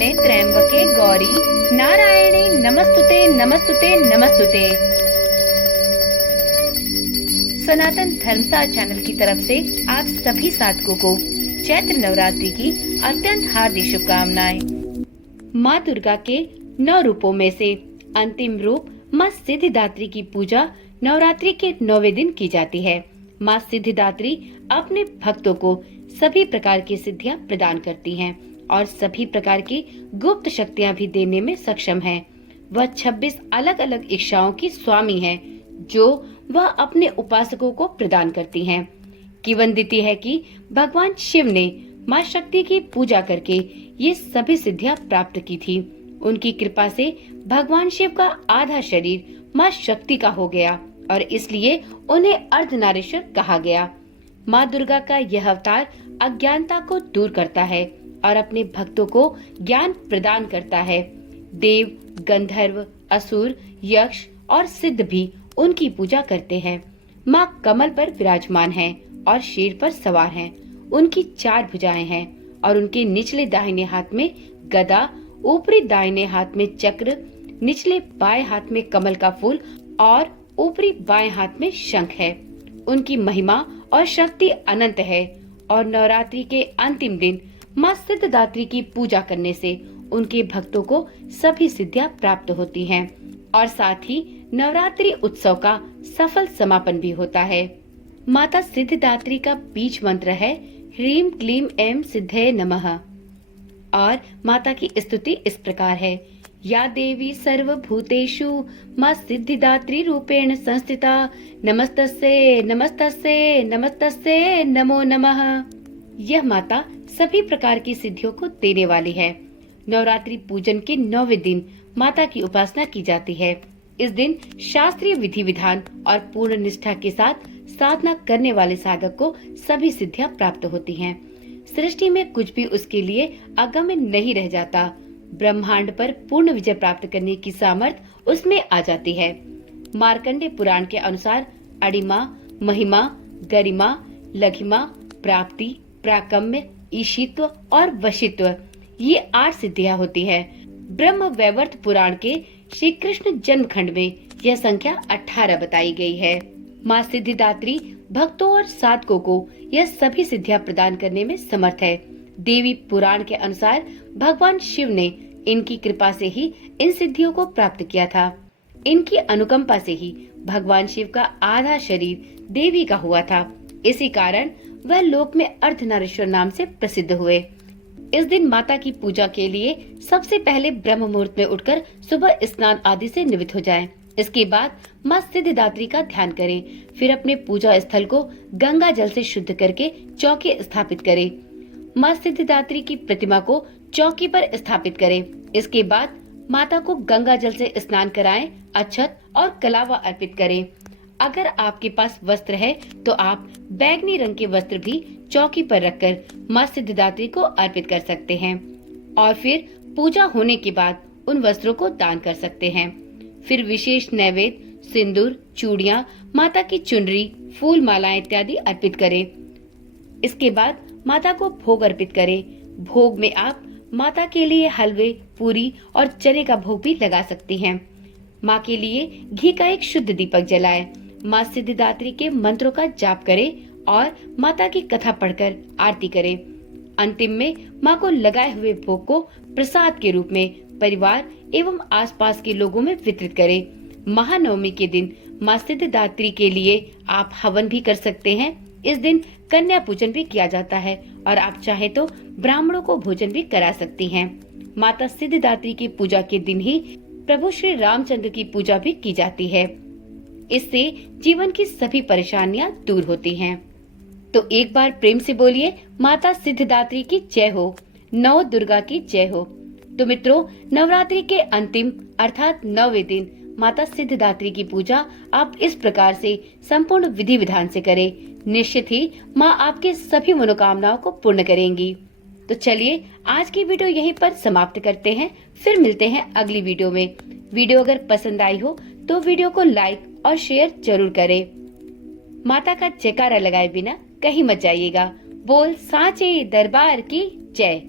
शरण्ये त्र्यंबके गौरी नारायणे नमस्तुते नमस्तुते नमस्तुते। सनातन धर्मसार चैनल की तरफ से आप सभी साधकों को चैत्र नवरात्रि की अत्यंत हार्दिक शुभकामनाएं। माँ दुर्गा के 9 रूपों में से अंतिम रूप माँ सिद्धिदात्री की पूजा नवरात्रि के 9वें दिन की जाती है। माँ सिद्धिदात्री अपने भक्तों को सभी प्रकार की सिद्धियां प्रदान करती हैं और सभी प्रकार की गुप्त शक्तियां भी देने में सक्षम है। वह 26 अलग अलग इच्छाओं की स्वामी है जो वह अपने उपासकों को प्रदान करती हैं। किंवदंती है कि भगवान शिव ने माँ शक्ति की पूजा करके ये सभी सिद्धियां प्राप्त की थी। उनकी कृपा से भगवान शिव का आधा शरीर माँ शक्ति का हो गया और इसलिए उन्हें अर्धनारीश्वर कहा गया। माँ दुर्गा का यह अवतार अज्ञानता को दूर करता है और अपने भक्तों को ज्ञान प्रदान करता है। देव, गंधर्व, असुर, यक्ष और सिद्ध भी उनकी पूजा करते हैं। माँ कमल पर विराजमान है और शेर पर सवार हैं। उनकी 4 भुजाएं हैं और उनके निचले दाहिने हाथ में गदा, ऊपरी दाहिने हाथ में चक्र, निचले बाएं हाथ में कमल का फूल और ऊपरी बाएं हाथ में शंख है। उनकी महिमा और शक्ति अनंत है और नवरात्रि के अंतिम दिन माँ सिद्धिदात्री की पूजा करने से उनके भक्तों को सभी सिद्धियां प्राप्त होती हैं और साथ ही नवरात्रि उत्सव का सफल समापन भी होता है। माता सिद्धिदात्री का बीज मंत्र है ह्रीं क्लीं ऐं सिद्धये नमः और माता की स्तुति इस प्रकार है। या देवी सर्वभूतेषु माँ सिद्धिदात्री रूपेण संस्थिता नमस्तस्यै नमस्तस्यै नमस्तस्यै नमो नमः। यह माता सभी प्रकार की सिद्धियों को देने वाली है। नवरात्रि पूजन के 9वें दिन माता की उपासना की जाती है। इस दिन शास्त्रीय विधि विधान और पूर्ण निष्ठा के साथ साधना करने वाले साधक को सभी सिद्धियां प्राप्त होती हैं। सृष्टि में कुछ भी उसके लिए अगम्य नहीं रह जाता। ब्रह्मांड पर पूर्ण विजय प्राप्त करने की सामर्थ्य उसमें आ जाती है। मार्कंडेय पुराण के अनुसार अणिमा, महिमा, गरिमा, लघिमा, प्राप्ति, प्राकम्य, ईशित्व और वशित्व ये 8 सिद्धियां होती है। ब्रह्म वैवर्त पुराण के श्री कृष्ण जन्म खंड में यह संख्या 18 बताई गई है। माँ सिद्धिदात्री भक्तों और साधकों को यह सभी सिद्धियां प्रदान करने में समर्थ है। देवी पुराण के अनुसार भगवान शिव ने इनकी कृपा से ही इन सिद्धियों को प्राप्त किया था। इनकी अनुकंपा से ही भगवान शिव का आधा शरीर देवी का हुआ था। इसी कारण वह लोक में अर्धनारीश्वर नाम से प्रसिद्ध हुए। इस दिन माता की पूजा के लिए सबसे पहले ब्रह्म मुहूर्त में उठकर सुबह स्नान आदि से निवृत्त हो जाएं। इसके बाद माँ सिद्धिदात्री का ध्यान करें। फिर अपने पूजा स्थल को गंगा जल से शुद्ध करके चौकी स्थापित करें। माँ सिद्धिदात्री की प्रतिमा को चौकी पर स्थापित करें। इसके बाद माता को गंगा जल से स्नान कराएं, अक्षत और कलावा अर्पित करें। अगर आपके पास वस्त्र है तो आप बैंगनी रंग के वस्त्र भी चौकी पर रखकर माँ सिद्धिदात्री को अर्पित कर सकते हैं और फिर पूजा होने के बाद उन वस्त्रों को दान कर सकते हैं। फिर विशेष नैवेद्य, सिंदूर, चूड़ियाँ, माता की चुनरी, फूल मालाएं इत्यादि अर्पित करें। इसके बाद माता को भोग अर्पित करें। भोग में आप माता के लिए हलवे, पूरी और चने का भोग भी लगा सकती हैं। माँ के लिए घी का एक शुद्ध दीपक जलाएं। माँ सिद्धिदात्री के मंत्रों का जाप करें और माता की कथा पढ़कर आरती करें। अंतिम में माँ को लगाए हुए भोग को प्रसाद के रूप में परिवार एवं आसपास के लोगों में वितरित करें। महानवमी के दिन माँ सिद्धिदात्री के लिए आप हवन भी कर सकते हैं। इस दिन कन्या पूजन भी किया जाता है और आप चाहे तो ब्राह्मणों को भोजन भी करा सकती हैं। माता सिद्धिदात्री की पूजा के दिन ही प्रभु श्री रामचंद्र की पूजा भी की जाती है। इससे जीवन की सभी परेशानियां दूर होती हैं। तो एक बार प्रेम से बोलिए माता सिद्धिदात्री की जय हो, नव दुर्गा की जय हो। तो मित्रों, नवरात्रि के अंतिम अर्थात 9वें दिन माता सिद्धिदात्री की पूजा आप इस प्रकार से संपूर्ण विधि विधान से करें। निश्चित ही माँ आपके सभी मनोकामनाओं को पूर्ण करेंगी। तो चलिए आज की वीडियो यहीं पर समाप्त करते हैं। फिर मिलते हैं अगली वीडियो में। वीडियो अगर पसंद आई हो तो वीडियो को लाइक और शेयर जरूर करें। माता का जयकारा लगाए बिना कहीं मत जाइएगा। बोल सांचे दरबार की जय।